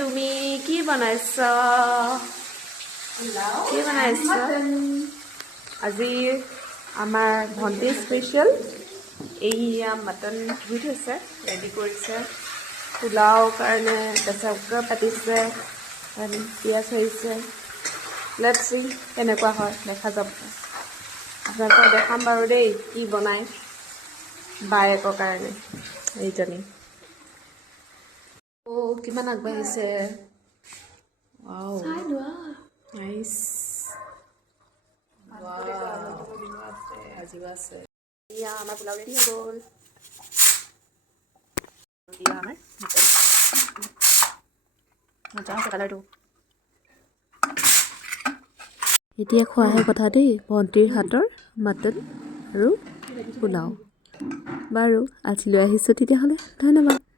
তুমি কি বনাইছা আজি আমাৰ ভণ্টি স্পেচিয়েল এইয়া মটন ধুই থৈছে ৰেডি কৰিছে পোলাও কাৰণে প্ৰেছাৰ কুকাৰ পাতিছে পিঁয়াজ হৈছে লেটছ সি কেনেকুৱা হয় দেখা যাব আপোনালোকক দেখাম বাৰু দেই কি বনায় বায়েকৰ কাৰণে এইজনী কিমান আগবাঢ়িছে নাইচ ভাজিব আছে এয়া আমাৰ পোলাও ৰেডি হৈ গ'ল মজা আছে কালাৰটো এতিয়া খোৱাহে কথা দেই ভণ্টিৰ হাতৰ মটন আৰু পোলাও বাৰু আজি লৈ আহিছোঁ তেতিয়াহ'লে ধন্যবাদ